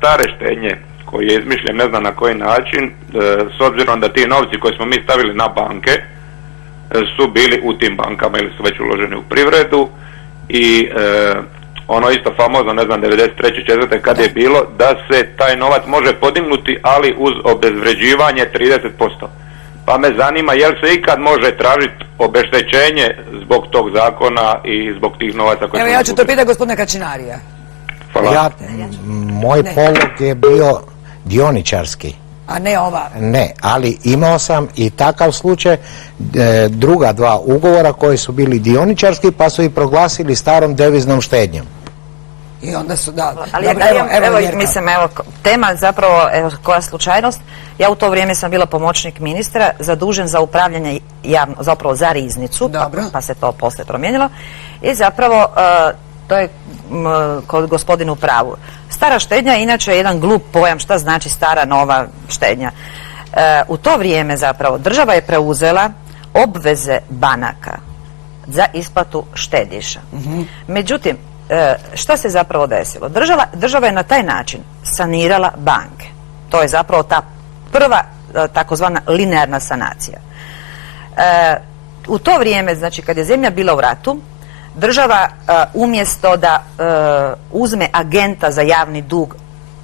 stare štednje koji je izmišljen ne znam na koji način, s obzirom da ti novci koje smo mi stavili na banke su bili u tim bankama ili su već uloženi u privredu i ono isto famozno, ne znam, 93. 4. kad je bilo da se taj novac može podignuti, ali uz obezvređivanje 30%. Pa me zanima, jel se ikad može tražiti obeštećenje zbog tog zakona i zbog tih novaca koje... Evo, ja ću to pitati gospodina Kačinarija. Hvala. Moj polog je bio dioničarski. A ne ova? Ne, ali imao sam i takav slučaj, druga dva ugovora koji su bili dioničarski pa su ih proglasili starom deviznom štednjom. I onda su, da. Ali evo, tema zapravo, koja slučajnost, ja u to vrijeme sam bila pomoćnik ministra, zadužen za upravljanje zapravo za riznicu, pa se to poslije promijenilo. I zapravo, to je kod gospodinu pravu. Stara štednja je inače jedan glup pojam, šta znači stara nova štednja. U to vrijeme zapravo država je preuzela obveze banaka za isplatu štediša. Međutim, šta se zapravo desilo? Država je na taj način sanirala banke. To je zapravo ta prva takozvana linearna sanacija. U to vrijeme, znači kad je zemlja bila u ratu, država umjesto da uzme agenta za javni dug,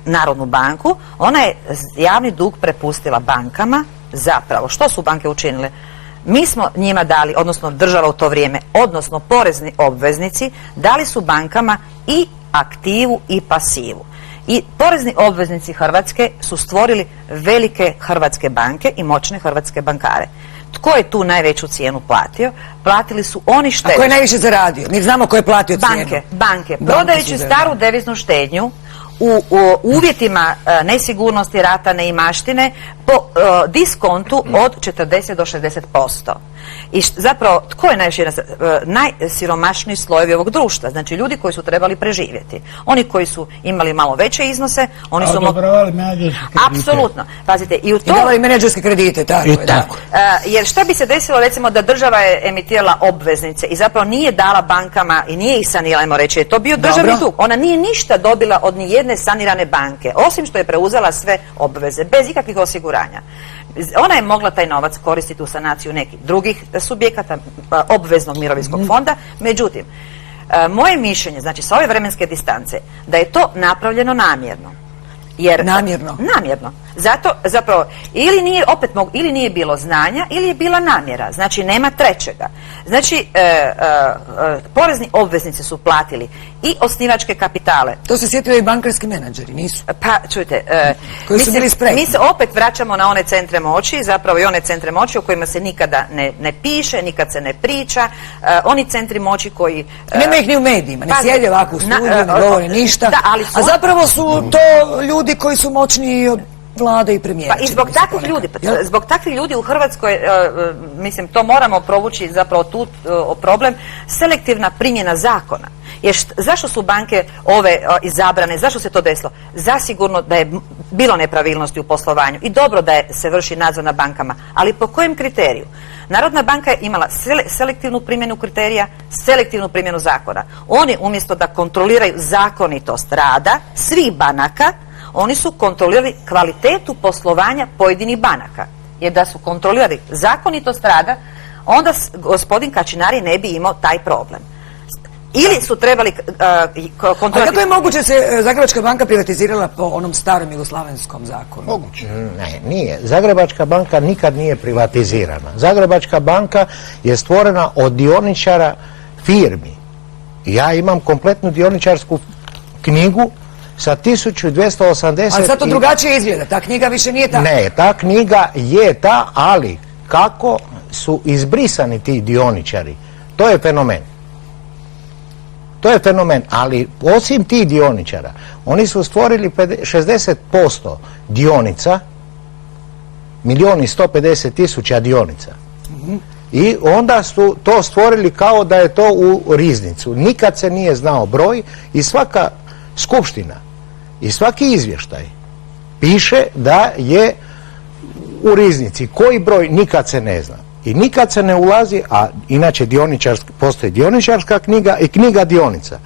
Narodnu banku, ona je javni dug prepustila bankama. Zapravo, što su banke učinile? Mi smo njima dali, odnosno država u to vrijeme, odnosno porezni obveznici, dali su bankama i aktivu i pasivu. I porezni obveznici Hrvatske su stvorili velike hrvatske banke i moćne hrvatske bankare. Tko je tu najveću cijenu platio? Platili su oni štednje. A ko je najviše zaradio? Mi znamo ko je platio cijenu. Banke. Prodajući staru deviznu štednju u uvjetima nesigurnosti, rata, neimaštine po diskontu od 40 do 60%. I zapravo, tko je najsiromašniji slojevi ovog društva? Znači, ljudi koji su trebali preživjeti. Oni koji su imali malo veće iznose, oni su... Odobravali menadžerske kredite. Apsolutno. Pazite, i u to... I davali menadžerske kredite, tako je. Jer šta bi se desilo, recimo, da država je emitirala obveznice i zapravo nije dala bankama i nije ih sanirala, ajmo reći, je to bio državni dug. Ona nije ništa dobila od nijedne sanirane banke, osim što je preuzela sve obveze, bez ikakvih osiguranja. Ona je mogla taj novac koristiti u sanaciju nekih drugih subjekata, obveznog mirovinskog fonda. Međutim, moje mišljenje, znači sa ove vremenske distance, da je to napravljeno namjerno. Namjerno? Namjerno. Zato, zapravo, ili nije bilo znanja, ili je bila namjera. Znači, nema trećega. Znači, porezni obveznici su platili i osnivačke kapitale. To se sjetili i bankarski menadžeri, nisu? Pa, čujte, koji su bili spremni. Mi se opet vraćamo na one centre moći, zapravo i one centre moći o kojima se nikada ne piše, nikad se ne priča. Oni centri moći koji... Nema ih ni u medijima, ne sjede ovako u studiju, ne govore ništa. A zapravo su to ljudi koji su moćniji od vlade i premijera. Pa i zbog takvih ljudi u Hrvatskoj, mislim, to moramo provući zapravo tu problem, selektivna primjena zakona. Jer zašto su banke ove izabrane, zašto se to desilo? Zasigurno da je bilo nepravilnosti u poslovanju i dobro da se vrši nadzor na bankama, ali po kojem kriteriju? Narodna banka je imala selektivnu primjenu kriterija, selektivnu primjenu zakona. Oni umjesto da kontroliraju zakonitost rada svih banaka, oni su kontrolirali kvalitetu poslovanja pojedinih banaka. Jer da su kontrolirali zakonitost rada, onda gospodin Kačinari ne bi imao taj problem. Ili su trebali kontrolirati... A kako je moguće se Zagrebačka banka privatizirala po onom starom jugoslavenskom zakonu? Moguće. Ne, nije. Zagrebačka banka nikad nije privatizirana. Zagrebačka banka je stvorena od dioničara firmi. Ja imam kompletnu dioničarsku knjigu sa 1280... Ali sad to drugačije izgleda, ta knjiga više nije ta. Ne, ta knjiga je ta, ali kako su izbrisani ti dioničari, to je fenomen. To je fenomen, ali osim tih dioničara, oni su stvorili 60% dionica, 1.150.000 dionica. I onda su to stvorili kao da je to u riznicu. Nikad se nije znao broj i svaka skupština i svaki izvještaj piše da je u riznici. Koji broj nikad se ne zna. I nikad se ne ulazi, a inače postoji dioničarska knjiga i knjiga dionica.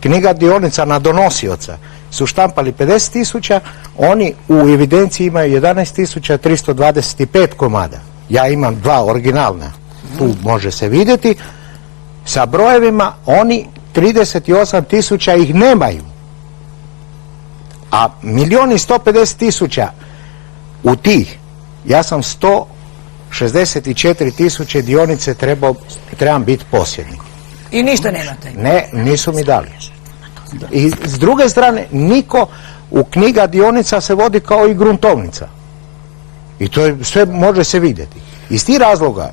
knjiga dionica na donosioca su štampali 50.000, oni u evidenciji imaju 11.325 komada. Ja imam 2 originalna, tu može se vidjeti. Sa brojevima oni 38.000 ih nemaju. A 1.150.000 u tih, ja sam 164.000 dionice trebam biti posjednik. I ništa nemate? Ne, nisu mi dali. I s druge strane, niko u knjiga dionica se vodi kao i gruntovnica. I to je, sve može se vidjeti. Iz tih razloga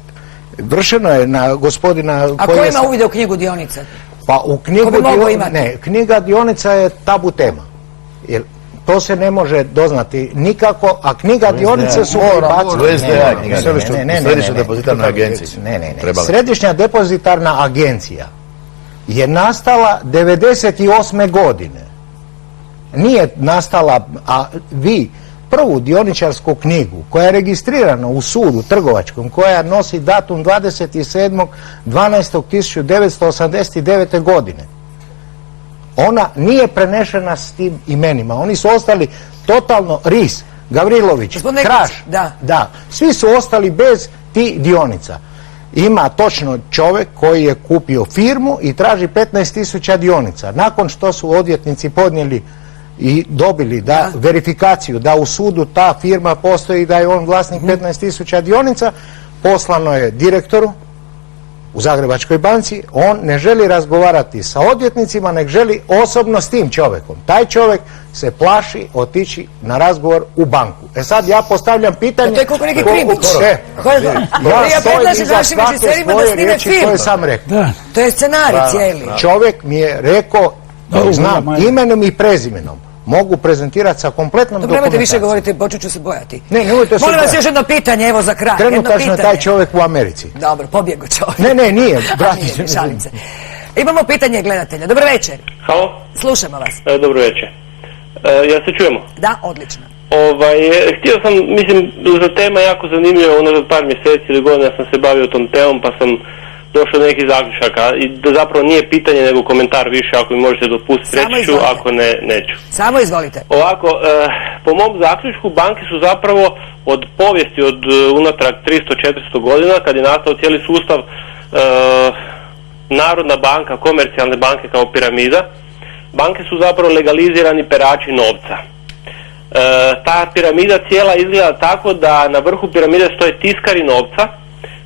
vršeno je na gospodina... A ko ima uvide u knjigu dionica? Pa u knjigu dionica... Ne, knjiga dionica je tabu tema. Jer to se ne može doznati nikako, a knjiga dionice su... Središnja depozitarna agencija. Ne. Središnja depozitarna agencija je nastala 98. godine. Nije nastala, a vi prvu dioničarsku knjigu koja je registrirana u sudu trgovačkom, koja nosi datum 27.12.1989. godine, ona nije prenešena s tim imenima. Oni su ostali totalno Ris, Gavrilović, Kraš, da, svi su ostali bez tih dionica. Ima točno čovjek koji je kupio firmu i traži 15.000 dionica. Nakon što su odvjetnici podnijeli i dobili verifikaciju da u sudu ta firma postoji i da je on vlasnik 15.000 dionica, poslano je direktoru u Zagrebačkoj banci. On ne želi razgovarati sa odvjetnicima, nek želi osobno s tim čovjekom. Taj čovjek se plaši otići na razgovor u banku. E sad ja postavljam pitanje... To je kako neki Primić. Ja stojim iza svake svoje riječi koje sam rekao. To je scenarij cijeli. Čovjek mi je rekao, znam, imenom i prezimenom mogu prezentirati sa kompletnom dokumentacijom. Nemojte više govoriti, počet ću se bojati. Ne, nemojte se Molim vas još jedno pitanje, evo za kraj. Trenutačno je taj čovjek u Americi. Dobro, pobjegao čovjek. Ne, nije. Šalim se. Imamo pitanje gledatelja. Dobro večer. Halo? Slušamo vas. Dobro večer. Ja se čujemo? Da, odlično. Htio sam, mislim, za tema jako zanimljiva, ono za par mjeseci ili godina sam se bavio tom temom, pa sam došao do nekih zaključaka i da zapravo nije pitanje nego komentar više, ako mi možete dopustiti reći ću, ako ne, neću. Samo izvolite. Ovako, po mom zaključku banke su zapravo od povijesti, od unatrag 300-400 godina, kad je nastao cijeli sustav Narodna banka, komercijalne banke kao piramida, banke su zapravo legalizirani perači novca. Ta piramida cijela izgleda tako da na vrhu piramide stoje tiskari novca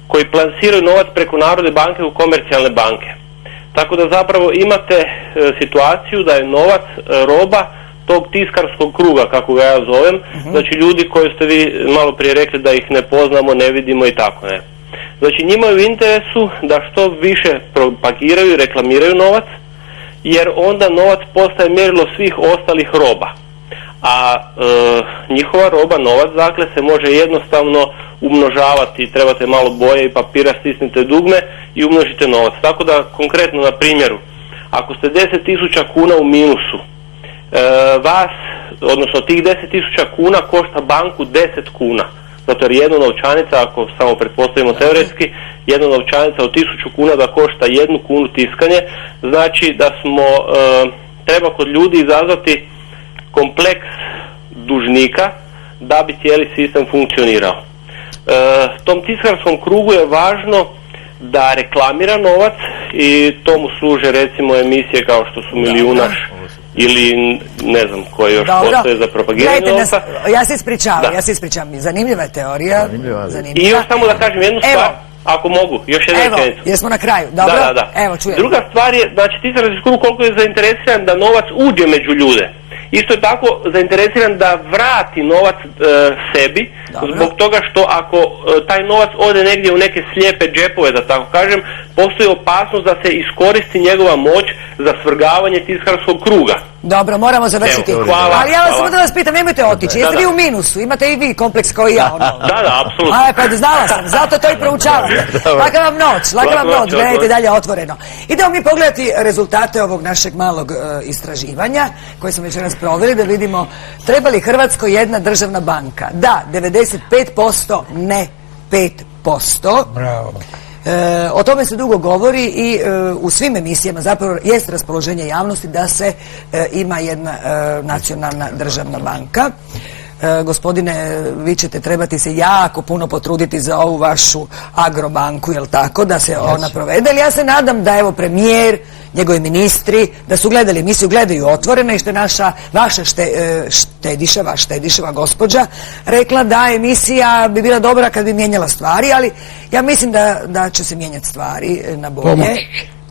koji plasiraju novac preko Narodne banke u komercijalne banke. Tako da zapravo imate situaciju da je novac roba tog tiskarskog kruga, kako ga ja zovem, znači ljudi koji ste vi malo prije rekli da ih ne poznamo, ne vidimo i tako ne. Znači njima je u interesu da što više propagiraju i reklamiraju novac, jer onda novac postaje mjerilo svih ostalih roba. A njihova roba, novac, dakle, se može jednostavno umnožavati, trebate malo boje i papira, stisnite dugme i umnožite novac. Tako da, konkretno na primjeru, ako ste 10.000 kuna u minusu, vas, odnosno tih 10.000 kuna košta banku 10 kuna. Zato jer jedna novčanica, ako samo pretpostavimo teoretski, jedna novčanica od 1.000 kuna da košta 1 kunu tiskanje, znači da smo, treba kod ljudi izazvati kompleks dužnika da bi cijeli sistem funkcionirao. Tom tiskarskom krugu je važno da reklamira novac i tomu služe recimo emisije kao što su Milijunaš ili ne znam koje još postoje za propagiranje novca. Ja se ispričavam, zanimljiva je teorija. I još samo da kažem jednu stvar, ako mogu, još jednu rečenicu. Jesmo na kraju, dobro? Da. Evo, čujem. Druga stvar je, znači tiskarski krug koliko je zainteresiran da novac uđe među ljude. Isto je tako zainteresiran da vrati novac sebi, zbog toga što ako taj novac ode negdje u neke slijepe džepove, da tako kažem, postoji opasnost da se iskoristi njegova moć za svrgavanje tiskarskog kruga. Dobro, moramo završiti. Ali ja vas samo da vas pitam, nemojte otići, jeste vi u minusu, imate i vi kompleks kao i ja? Da, apsolutno. Pa znala sam, zato to i proučavate. Laka vam noć, gledajte dalje Otvoreno. Idemo mi pogledati rezultate ovog našeg malog istraživanja koje smo večeras proveli da vidimo treba li Hrvatskoj jedna državna banka. Da, 95%, ne 5%. Bravo. O tome se dugo govori i u svim emisijama zapravo jest raspoloženje javnosti da se ima jedna nacionalna državna banka. Gospodine, vi ćete trebati se jako puno potruditi za ovu vašu agrobanku, jel tako, da se ona provede. Ali ja se nadam da evo premijer, njegovi ministri, da su gledali emisiju, gledaju Otvoreno i što je vaša štediševa gospođa rekla da emisija bi bila dobra kad bi mijenjala stvari, ali ja mislim da će se mijenjati stvari na bolje,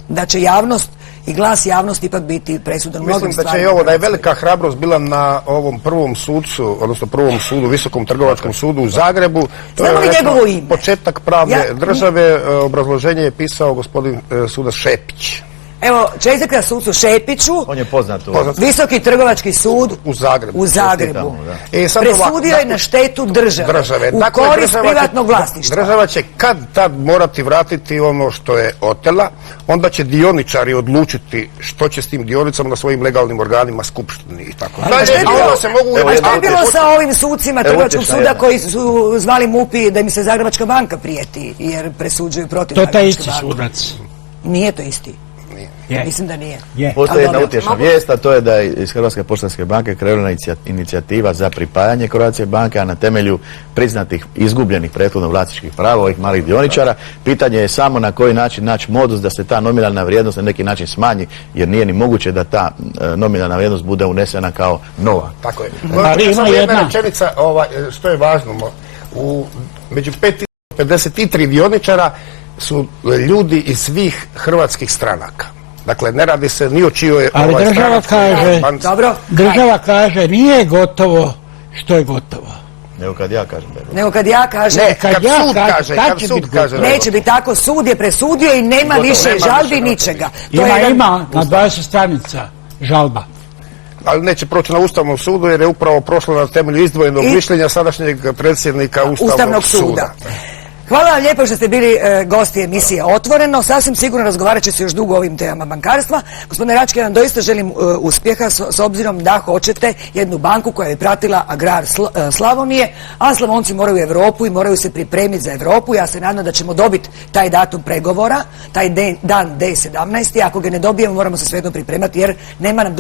da će javnost i glas javnosti ipak biti presudan mnogim stvarima. Mislim da će i ovo, da je velika hrabrost bila na ovom prvom sucu, odnosno prvom sudu, Visokom trgovačkom sudu u Zagrebu. Znamo li njegovo ime? Početak pravne države, obrazloženje je pisao gospodin sudac Šepić. Evo, čestitka sucu Šepiću. On je poznat u Visoki trgovački sud u Zagrebu. Presudio je na štetu države. U korist privatnog vlasništva. Država će kad tad morati vratiti ono što je otela, onda će dioničari odlučiti što će s tim dionicama na svojim legalnim organima, skupštini i tako. A što je bilo sa ovim sucima Trgovačkog suda koji su zvali MUP-i da im se Zagrebačka banka prijeti jer presuđuju protiv Zagrebačke banke? To je isti sudac. Nije to isti. Mislim da nije. Postoji jedna utješna vijest, a to je da je iz Hrvatske poštanske banke krenula inicijativa za pripajanje Croatia banke, a na temelju priznatih izgubljenih prethodno vlasničkih prava ovih malih dioničara. Pitanje je samo na koji način naći modus da se ta nominalna vrijednost na neki način smanji, jer nije ni moguće da ta nominalna vrijednost bude unesena kao nova. Tako je. Samo jedna rečenica, što je važno, među 553 dioničara su ljudi iz svih hrvatskih stranaka. Dakle, ne radi se ni o čijoj... Ali država kaže nije gotovo što je gotovo. Nego kad ja kažem. Nego kad ja kažem. Ne, kad sud kaže. Neće biti tako, sud je presudio i nema više žalbi ničega. Ima na 20 stranica žalba. Ali neće proći na Ustavnom sudu jer je upravo prošlo na temelju izdvojenog mišljenja sadašnjeg predsjednika Ustavnog suda. Hvala vam lijepo što ste bili gosti emisije Otvoreno. Sasvim sigurno razgovarat će se još dugo o ovim temama bankarstva. Gospodine Rački, ja vam doista želim uspjeha s obzirom da hoćete jednu banku koja je pratila agrar Slavonije, a Slavonci moraju u Europu i moraju se pripremiti za Europu. Ja se nadam da ćemo dobiti taj datum pregovora, taj dan D17. Ako ga ne dobijemo, moramo se svejedno pripremati jer nema nam